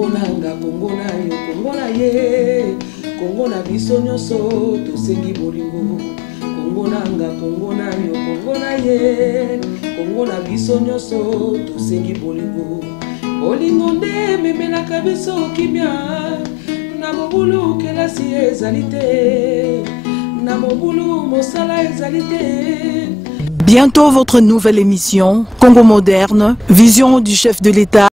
Congo nanga, Congo na yo, Congo na ye. Congo na biso nyonso, tosengi bolingo. Congo nanga, Congo na yo, Congo na ye. Congo na biso nyonso, tosengi bolingo. Bolingo nde memelaka biso kimia. Na mobulu kelasi ezali te. Na mobulu mosala ezali te. Bientôt votre nouvelle émission, Congo moderne, vision du chef de l'État.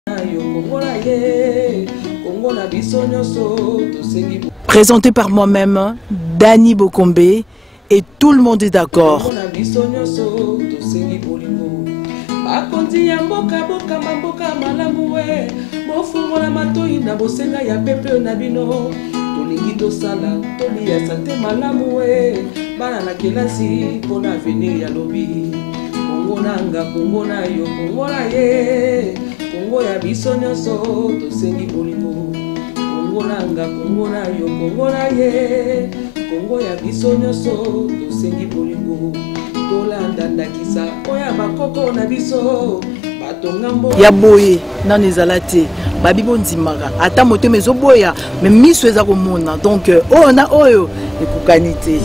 Présenté par moi-même, Dani Bokombe, et tout le monde est d'accord. Congo nanga, Congo na yo, Congo na ye. Congo ya biso nyonso, tosengi bolingo. Congo nanga, Congo na yo, Congo na ye. Congo ya biso nyonso, tosengi bolingo. Tolanda ndakisa, oya bakoko na biso. Ya boye, nan ezala te. Babi bondimaka. Ata moto mezo boya, mais miso eza komona. Donc, oh na oyo, ekukani te.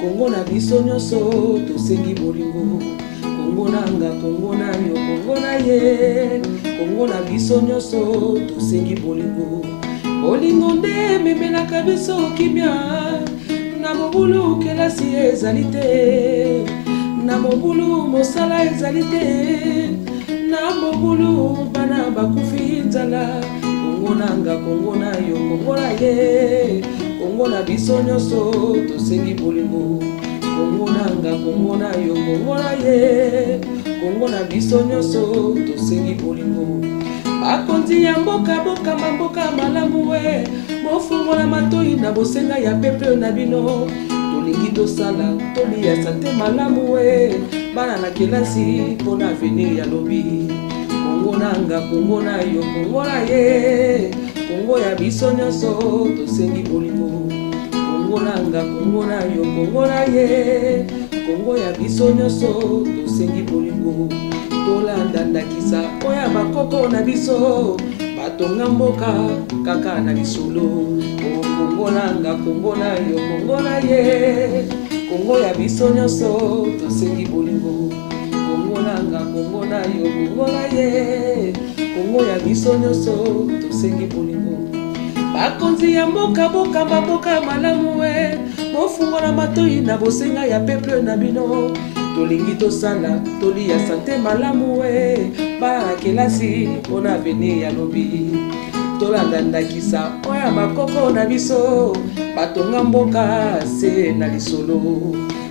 Congo na biso nyonso tosengi bolingo. Congo nanga, Congo na yo, Congo na ye. Congo na biso nyonso tosengi bolingo. Bolingo nde memelaka biso kimia. Na mobulu kelasi ezali te. Na mobulu mosala ezali te. Na mobulu bana bakufi nzala. Congo nanga, Congo na yo, Congo na ye. Congo na biso nyonso tosengi bolingo. Congo nanga, Congo na yo, Congo na ye. Congo na biso nyonso tosengi bolingo. Bakonzi ya mboka boka mamboka malamu we. Bofungola matoi na bosenga ya pepe na bino. Tolingi tosala tolia sante malamu we. Bana na kelasi pona avenir ya lobi. Congo nanga, Congo na yo, Congo na ye. Congo ya biso nyonso tosengi bolingo. Congo nanga, Congo na yo, Congo na ye. Congo ya biso nyonso tosengi bolingo. Tolanda ndakisa oya bakoko na biso. Batonga mboka kaka na lisolo. Congo nanga, Congo na yo, Congo na ye. Congo ya biso nyonso tosengi bolingo. Congo nanga, Congo na yo, Congo na ye. Congo ya biso nyonso tosengi bolingo. Bakonzi ya mboka boka maboka malamu we. Bofungola matoi na bosenga ya peple na bino. Tolingi tosala tolia sante malamu we. Bana kelasi pona avenir ya lobi. Tolanda ndakisa oya bakoko na biso. Batonga mboka se na lisolo.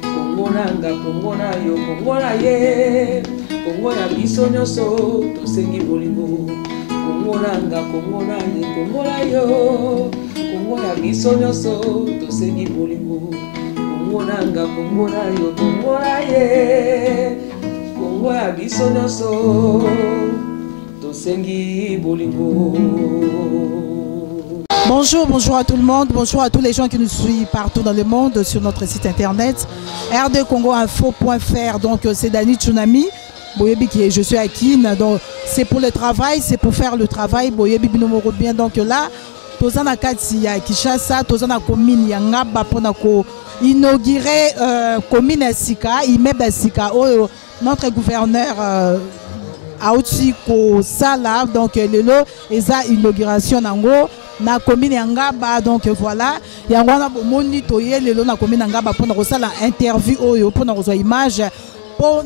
Congo nanga, Congo na yo, Congo na ye. Congo ya biso nyonso tosengi bolingo. Congo nanga, Congo na ye, Congo na yo. Congo ya biso nyonso tosengi bolingo. Congo nanga, Congo na yo, Congo na ye. Congo ya biso nyonso tosengi bolingo. Bonjour, bonjour à tout le monde, bonjour à tous les gens qui nous suivent partout dans le monde sur notre site internet r2congoinfo.fr. Donc c'est Dani Tsunami. Boyebi qui je suis à Kin, donc c'est pour le travail, c'est pour faire le travail. Boyebi binomoro bien, donc là, tozana kati ya Kinshasa, tozana commune ya Ngaba pour inaugurer commune ya Sika, immeuble ya Sika. Notre gouverneur a aussi ko sala, donc lelo eza inauguration nango na commune ya Ngaba, donc voilà. Yango na bomoni toye lelo na commune ya Ngaba pour na sala interview oyo pour na kozwa image. Donc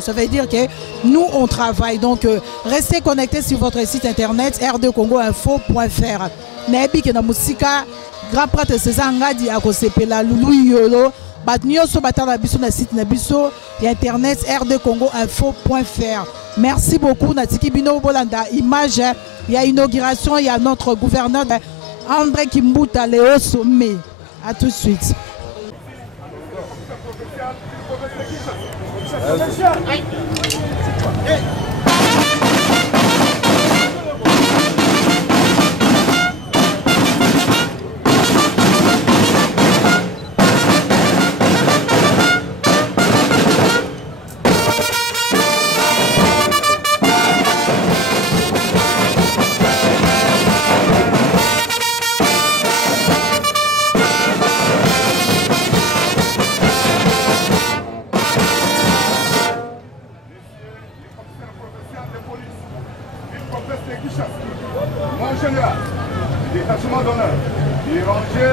ça veut dire que nous on travaille. Donc restez connectés sur votre site internet r2congoinfo.fr. Naebi ke na musika grand prêtre César Ngadi akosepela Lulu Yolo batnyoso batala biso na site na biso ya internet r2congoinfo.fr. Merci beaucoup Natiki Bino Bolanda image ya inauguration, il y a notre gouverneur André Kimbuta Léo Sommet. À tout de suite.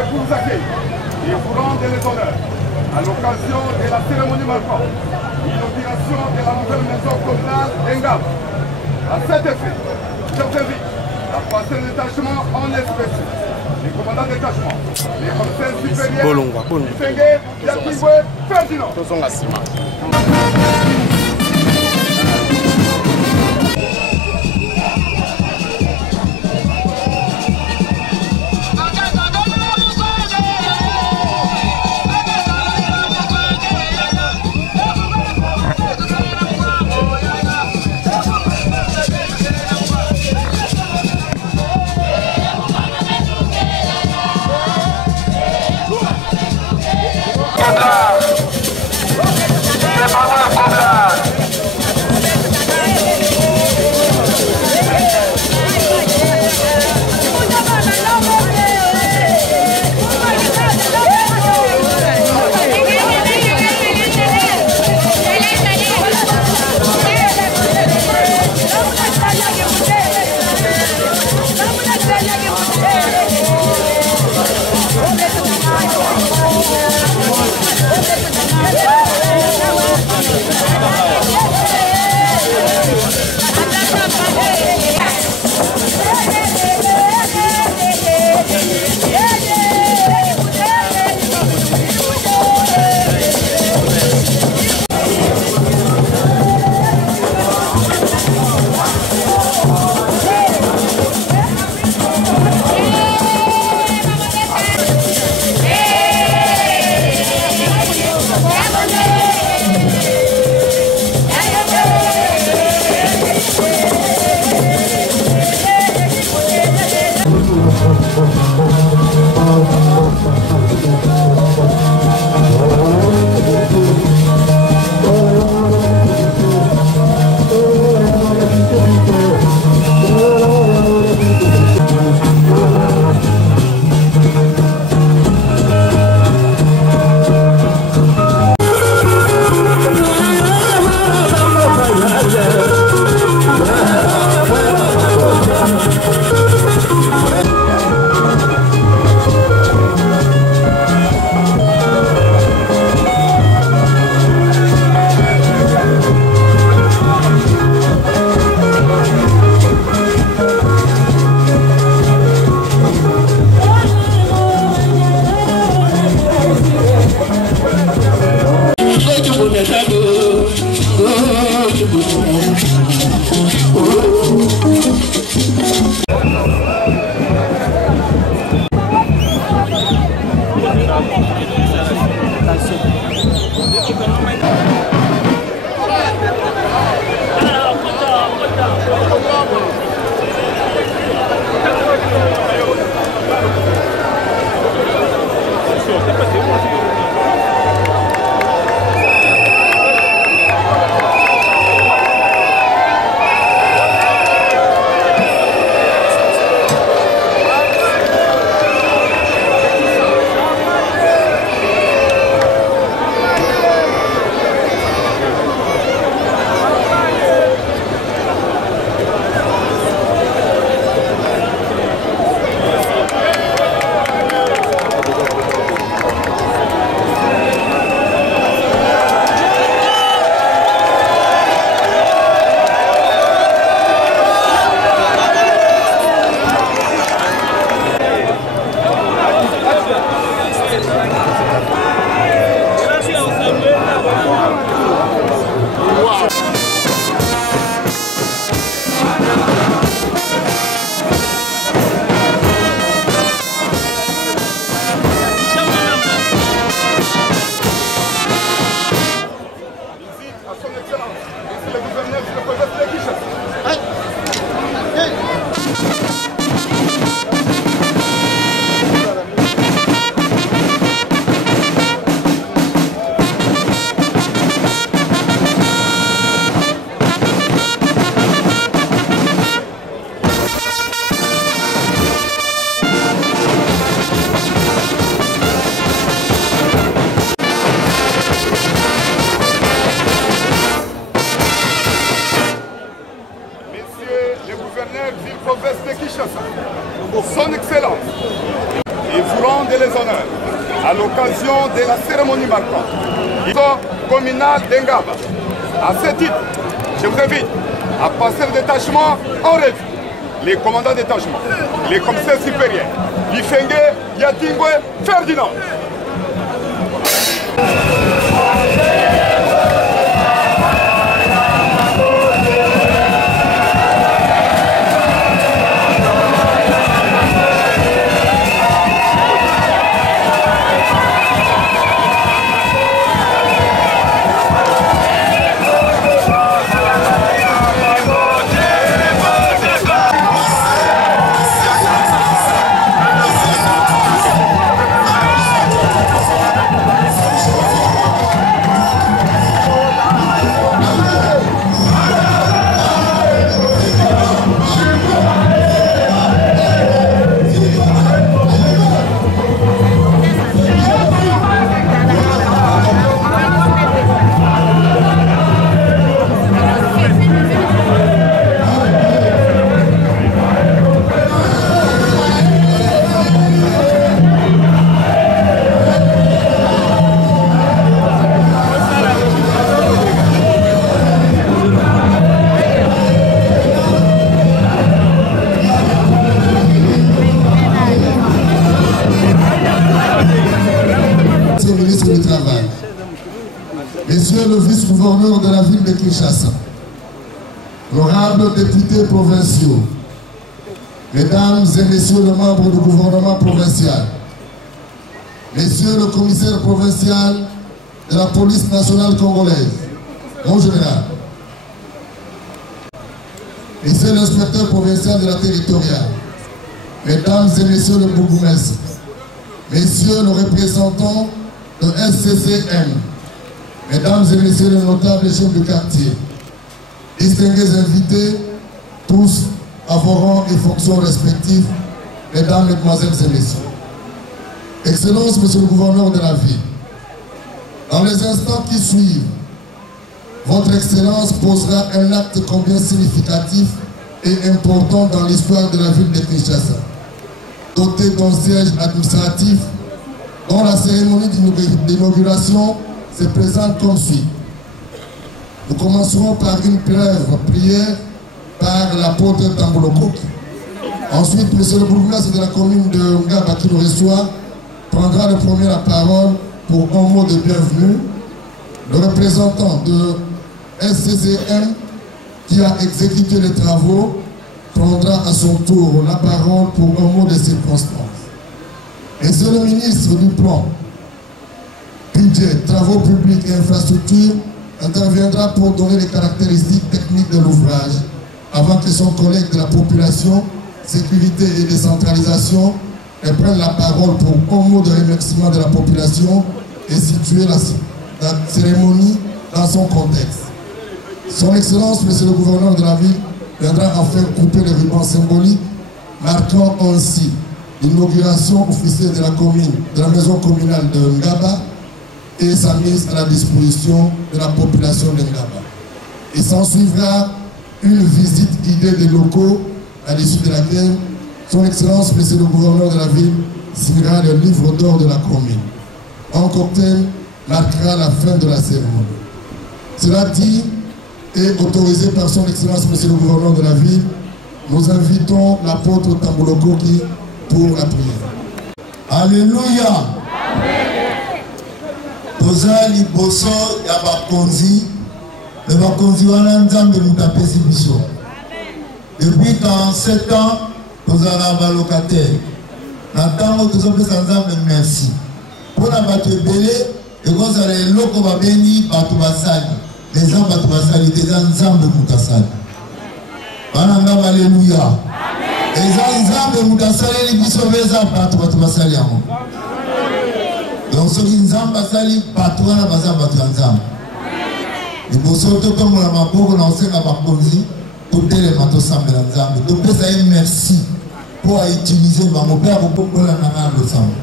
pour vous accueillir et vous rendre les honneurs à l'occasion de la cérémonie marquant l'inauguration de la nouvelle maison communale d'Engam. À cet effet, je vous invite à passer le détachement en espèces. Les commandants de détachement, les commissaires supérieurs, Ifenge, Yakibwe, Ferdinand. d'honneur à l'occasion de la cérémonie marquante communal d'Engaba. À ce titre, je vous invite à passer le détachement en revue. Les commandants de détachement, les commissaires supérieurs, Lifenge, Yatingwe, Ferdinand. Monsieur le vice-gouverneur de la ville de Kinshasa, honorables députés provinciaux, mesdames et messieurs les membres du gouvernement provincial, messieurs le commissaire provincial de la police nationale congolaise, mon général, monsieur l'inspecteur provincial de la territoriale, mesdames et messieurs le bourgmestre, messieurs le représentant de SCCM, mesdames et messieurs les notables et chefs de quartier, distingués invités, tous à vos rangs et fonctions respectives, mesdames, mesdemoiselles et messieurs. Excellences, monsieur le gouverneur de la ville, dans les instants qui suivent, votre Excellence posera un acte combien significatif et important dans l'histoire de la ville de Kinshasa, doté d'un siège administratif dont la cérémonie d'inauguration se présente comme suit. Nous commencerons par une prière par l'apôtre Tambolokoki. Ensuite, monsieur le bourgmestre de la commune de Ngaba qui nous reçoit prendra le premier la parole pour un mot de bienvenue. Le représentant de SCCM qui a exécuté les travaux prendra à son tour la parole pour un mot de circonstance. Monsieur le ministre du Plan, Budget, Travaux publics et Infrastructures interviendra pour donner les caractéristiques techniques de l'ouvrage avant que son collègue de la population, sécurité et décentralisation prenne la parole pour un mot de remerciement de la population et situer la cérémonie dans son contexte. Son Excellence, Monsieur le gouverneur de la ville, viendra enfin couper les rubans symboliques, marquant ainsi l'inauguration officielle de la maison communale de Ngaba et sa mise à la disposition de la population de Ngaba. Il s'en suivra une visite guidée des locaux, à l'issue de laquelle son Excellence, Monsieur le gouverneur de la ville, signera le livre d'or de la commune. Un cocktail marquera la fin de la cérémonie. Cela dit et autorisé par son Excellence, Monsieur le gouverneur de la ville, nous invitons l'apôtre Tambolokoki pour la prière. Alléluia. Toza liboso ya bakonzi, le bakonzi wana nzambe mutapesi biso. Depuis 47 ans, toza na balocataire. Na tango toza pesa nzambe merci. Pona bato ebele, ekozala eloko babengi bato basali. Les gens bato basali, teza nzambe mutasali. Bana ngaba alléluia. Eza nzambe mutasali biso beza bato basali yango. Donc ceux qui nzambe basali bato wana baza bato ya nzambe. Liboso totombola maboko na osenga bakonzi totelema tosambela nzambe. Topesa ye merci pour utiliser bango mpe akokombola na nga losambo.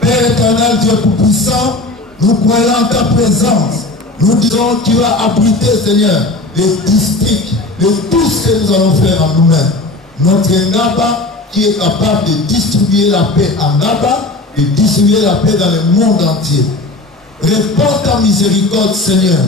Père éternel, Dieu tout-puissant, nous croyons en ta présence. Nous disons que tu vas abriter, Seigneur, les districts, de tout ce que nous allons faire en nous-mêmes. Notre Ngaba qui est capable de distribuer la paix en Ngaba, et distribuer la paix dans le monde entier. Réponds ta miséricorde, Seigneur.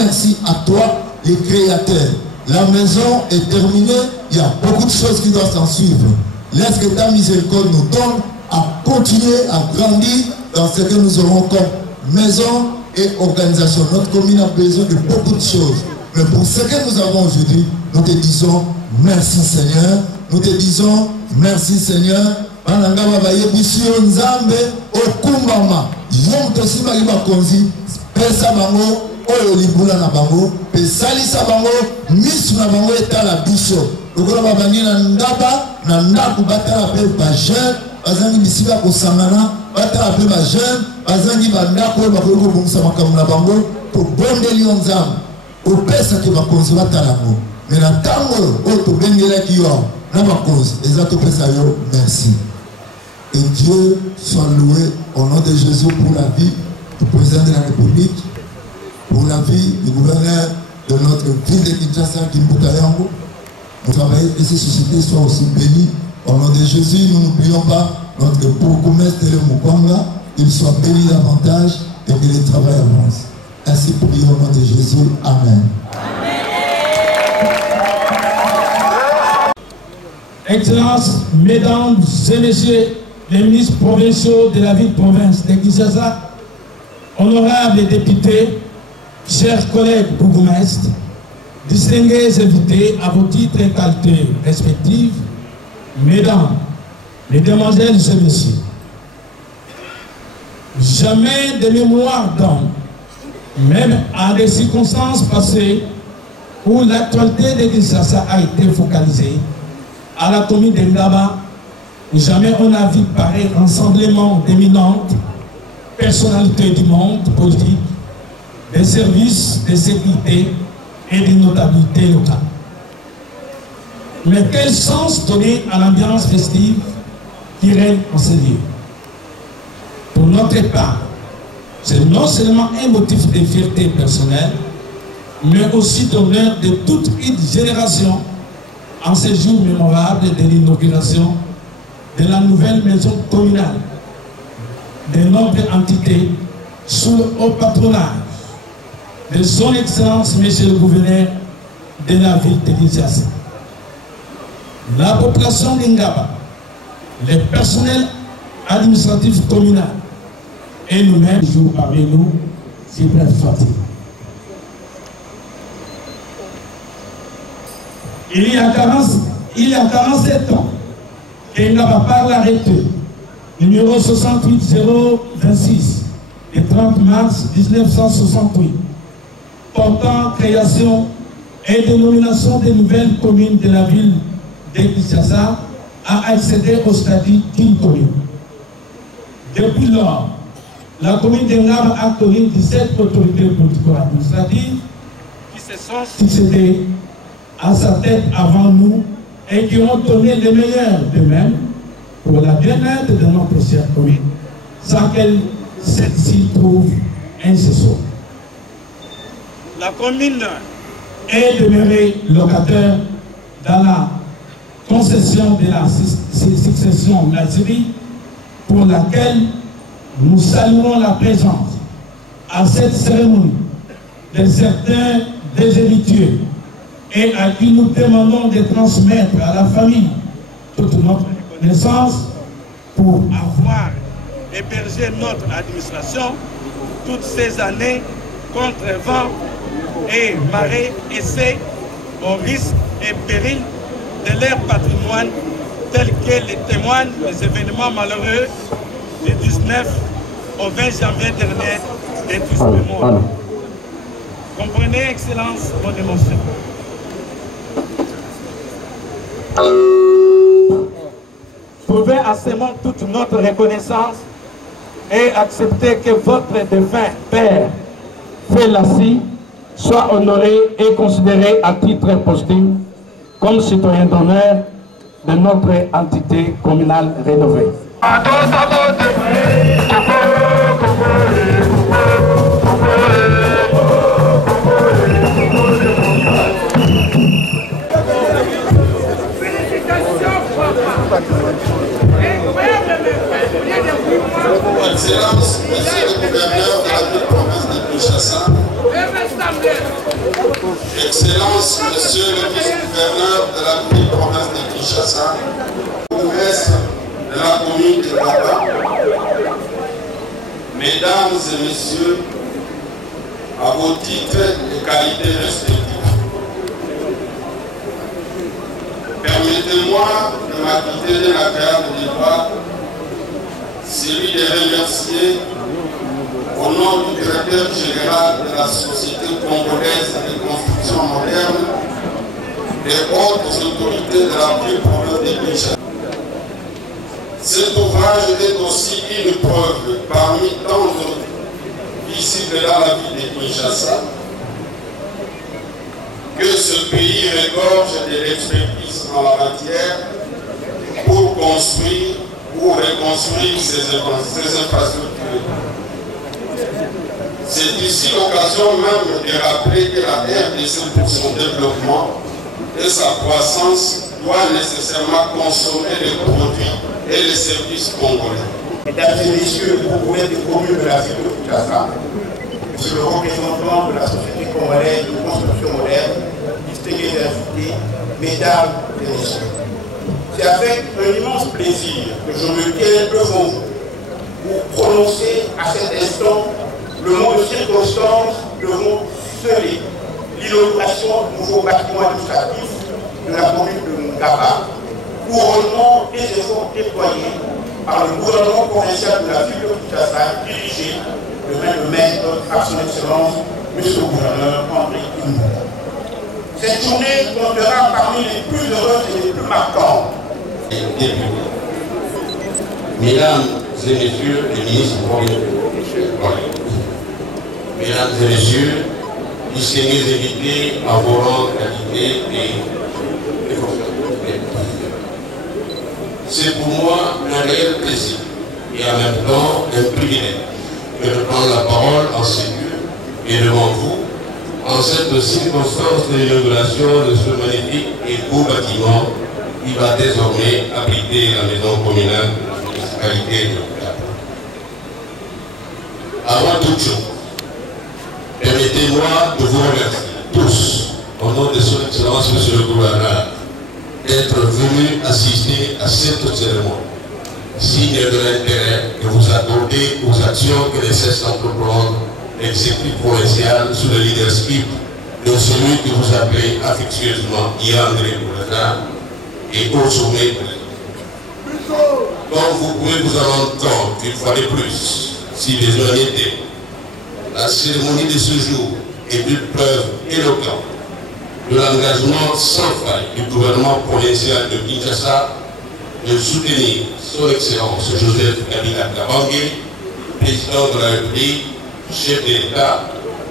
Merci à toi, le Créateur. La maison est terminée, il y a beaucoup de choses qui doivent s'en suivre. Laisse que ta miséricorde nous donne à continuer à grandir dans ce que nous aurons comme maison et organisation. Notre commune a besoin de beaucoup de choses. Mais pour ce que nous avons aujourd'hui, nous te disons merci Seigneur. Nous te disons merci Seigneur. Banangaba bayebisio nzambe okumbama. Yom tosima libakonzi. Pesa bango oyo libula na bango. Pesalisa bango misu na bango etala biso. Lokola babandi na ndaba na ndaku batala pe ba jeune. Bazangi bisika kosangana. Batala pe ba jeune. Bazangi bandako oyo bakoki kobongisa makambo na bango. Tobondeli yo nzambe. Opesaki bakonzi batala ngo. Mais na ntango oyo tobengelaki yo na bakonzi eza topesa yo merci. Et Dieu soit loué au nom de Jésus pour la vie du président de la République, pour la vie du gouverneur de notre ville de Kinshasa, Kimbuta Yango. Nous travaillons que ces sociétés soient aussi bénies. Au nom de Jésus, nous n'oublions pas notre bourgmestre Télé Mukwanga, qu'il soit béni davantage et que le travail avance. Ainsi prions au nom de Jésus. Amen. Excellences, Mesdames et Messieurs les ministres provinciaux de la ville-province de Kinshasa, honorables députés, chers collègues bourgmestres, distingués invités à vos titres et qualités respectives, Mesdames, Mesdemoiselles et Messieurs, jamais de mémoire d'homme, même à des circonstances passées où l'actualité de Kinshasa a été focalisée, à la commune de Ngaba, jamais on n'a vu pareil rassemblement d'éminentes personnalités du monde politique, des services de sécurité et des notabilités locales. Mais quel sens donner à l'ambiance festive qui règne en ces lieux? Pour notre part, c'est non seulement un motif de fierté personnelle, mais aussi d'honneur de toute une génération en ces jours mémorables de l'inauguration de la nouvelle maison communale de nombreuses entités sous le haut patronage de son Excellence, Monsieur le gouverneur de la ville de Kinshasa. La population d'Ingaba, les personnels administratifs communaux et nous-mêmes jouons parmi nous, si bref soit-il. Il y a 47 ans, Ngaba par l'arrêté numéro 68026 du 30 mars 1968 portant création et dénomination des nouvelles communes de la ville de Kinshasa a accédé au statut d'une commune. Depuis lors, la commune de Ngaba a connu 17 autorités politico-administratives qui se sont succédées à sa tête avant nous et qui ont donné le meilleur d'eux-mêmes pour la bien-être de notre chère commune, sans qu'elle s'y trouve incessante. La commune est demeurée locataire dans la concession de la succession Laziri, pour laquelle nous saluons la présence à cette cérémonie de certains des héritiers et à qui nous demandons de transmettre à la famille toute notre reconnaissance pour avoir hébergé notre administration toutes ces années contre vent et marée, essais au risque et péril de leur patrimoine tel que les témoignent les événements malheureux du 19 au 20 janvier dernier des tous les mondes. Comprenez, Excellence, mon émotion. Pouvez assumer toute notre reconnaissance et accepter que votre défunt père, Félassi, soit honoré et considéré à titre posthume comme citoyen d'honneur de notre entité communale rénovée. Félicitations, papa. Incroyable, mes frères. Excellences, Monsieur le gouverneur de la province de Kinshasa, Excellences, Monsieur le vice-gouverneur de la province de Kinshasa, bourgmestre de la commune de Ngaba, Mesdames et Messieurs, à vos titres et qualités respectifs, permettez-moi de m'acquitter d'un agréable débat, celui de remercier au nom du directeur général de la Société congolaise de construction moderne des hautes autorités de la province de Kinshasa. Cet ouvrage est aussi une preuve parmi tant d'autres visibles dans la vie de Kinshasa que ce pays regorge de l'expertise en la matière pour construire ou reconstruire ses infrastructures. C'est ici l'occasion même de rappeler que la RDC pour son développement et sa croissance doit nécessairement consommer les produits et les services congolais. Mesdames et messieurs, le gouverneur des communes de la ville de Kinshasa, monsieur le représentant de la Société congolaise de construction moderne, distingués invités, mesdames et messieurs, c'est avec un immense plaisir que je me tiens devant vous pour prononcer à cet instant le mot de circonstance devant sceller l'inauguration du nouveau bâtiment administratif de la commune de Ngaba, couronnement des efforts déployés par le gouvernement provincial de la ville de Kinshasa, dirigé de main de maître par son excellence, M. le gouverneur André Kimou. Cette journée comptera parmi les plus heureuses et les plus marquantes. Mesdames et Messieurs les ministres, Mesdames et Messieurs, distingués invités à vos rangs, qualités et c'est pour moi un réel plaisir et en même temps un privilège de prendre la parole en ces lieux et devant vous en cette circonstance de l'inauguration de ce magnifique et beau bâtiment qui va désormais abriter la maison communale de la municipalité de Ngaba. Avant toute chose, permettez-moi de vous remercier tous, au nom de son Excellence, Monsieur le gouverneur, d'être venus assister à cette cérémonie, signe de l'intérêt que vous accordez aux actions que cesse d'entreprendre l'exécutif provincial sous le leadership de celui que vous appelez affectueusement Yandré Boulata et au sommet de l'État. Donc vous pouvez vous en rendre compte une fois de plus, si besoin était, la cérémonie de ce jour est une preuve éloquente de l'engagement sans faille du gouvernement provincial de Kinshasa de soutenir son Excellence Joseph Kabila Kabange, président de la République, chef de l'État,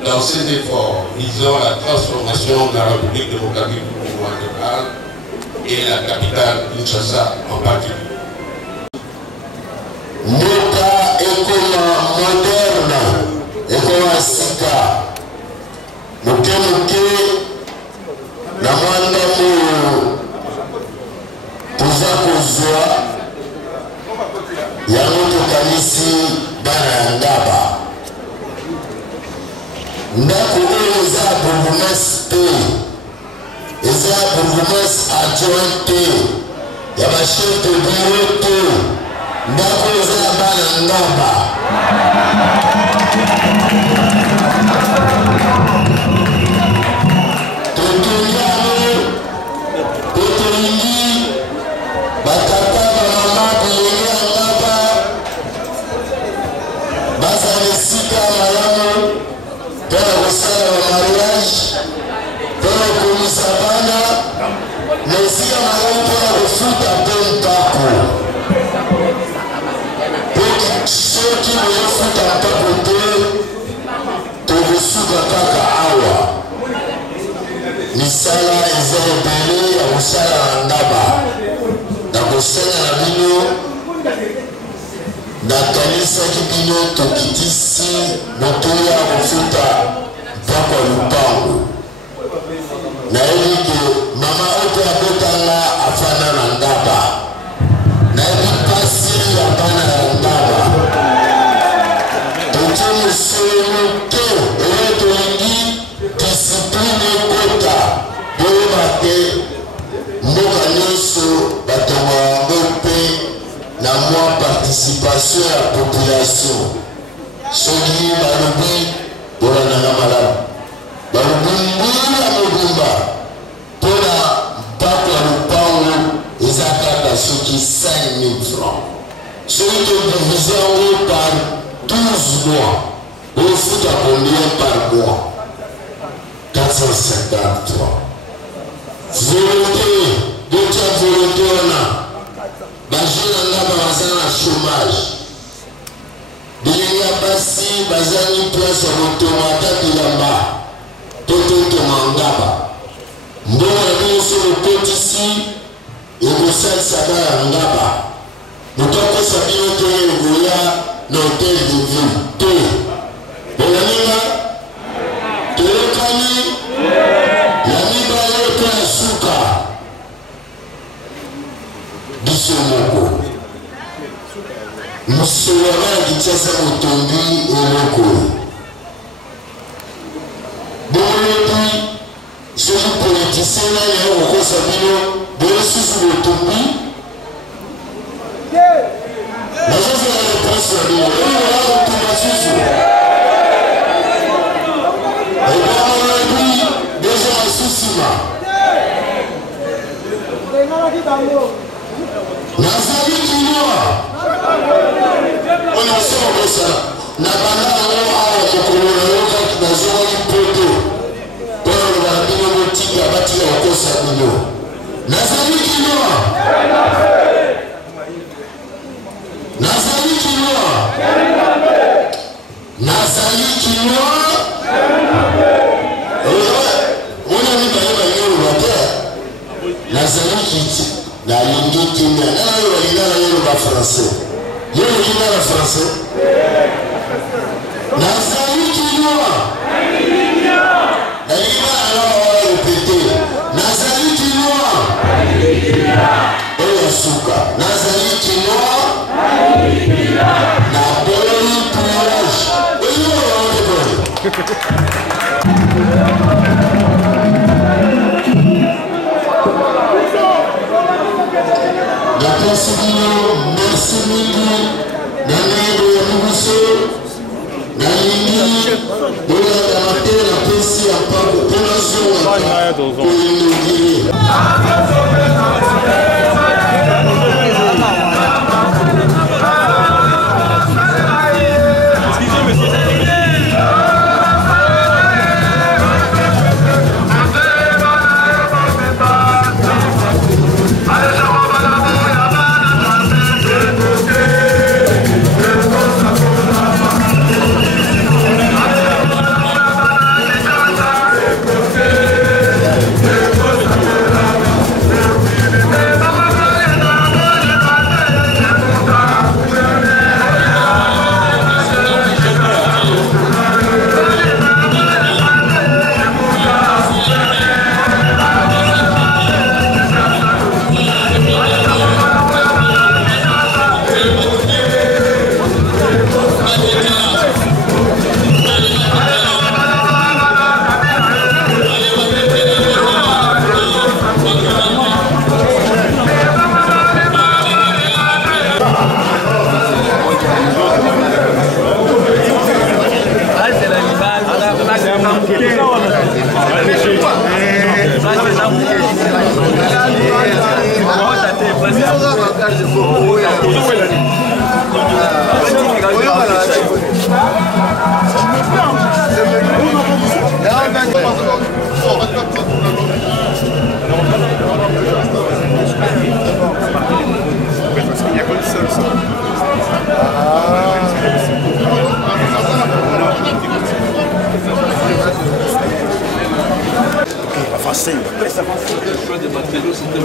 dans ses efforts visant la transformation de la République démocratique du Congo en général et la capitale Kinshasa en particulier. Mboka ekoma moderne, ekoma sika, moke na mwanda moyo toza kozwa yango tokanisi bana ya Ngaba. Ndako oyo eza ya bourgmestre te, eza ya bourgmestre adjoint te, ya bachef de bureau te, ndako oyo eza ya bana ya Ngaba. Misala eza ebele ya kosala na Ngaba na kosenga na bino nakanisaki bino tokitisi motoya kofuta mpaka lupango nayebi ke mama oyo abotanga afana na Ngaba nayebi mpasi ya bana ya Ngaba Etienne Soyoto, et Tolingi, discipline Kota, Boyemate, Mboka Nyonso, Batonga Mbope, na moi participation à la population. Soki Balobi, Bolananga Malamu. Balobi Mbula Mobumba, Pona Mpakwa Lupango, Ezakaka Soki 5 000 francs. Celui qui est divisé en gros par 12 mois, au foot à combien par mois? 453. Volonté, d'autres volonté on a. Bajina nga baza na chômage. Bilinga basi bazani place ya motomata bilamba. Toto mangaba. Mbona biso lokotisi ekosalisa bana ngaba. Mutoko sabino te ngoya na hotel de ville. Te. Bolanina. Telekani. La mibale kwa suka. Biso moko. Musuwana kichasa mutombi eloko. Bolepi. Soki politicien na ya oko sabino. Bolesusu mutombi. La chose est la réponse à nous. Et bien, on a dit déjà un souci. Nazali Kinoa. On a fait un ça. Nabana a un poto. Pour le rabino boutique à bâtir un Kosabino. Nazali Kinoa. Nazali Kinoa. Nazali Kinoa. On a mis Nazali Kiti. La lingue Kinoa. La français. Il y a le français. Nazali Kinoa. La lingue alors répéter. Nazali Kinoa. Oyasuka. Nazali Kinoa. Na boli plage. Merci beaucoup. Nani de Muguso. Nani de la mater la pensée à pas pour la zone. Pour l'inaugurer. Facile. Le choix des matériaux, c'était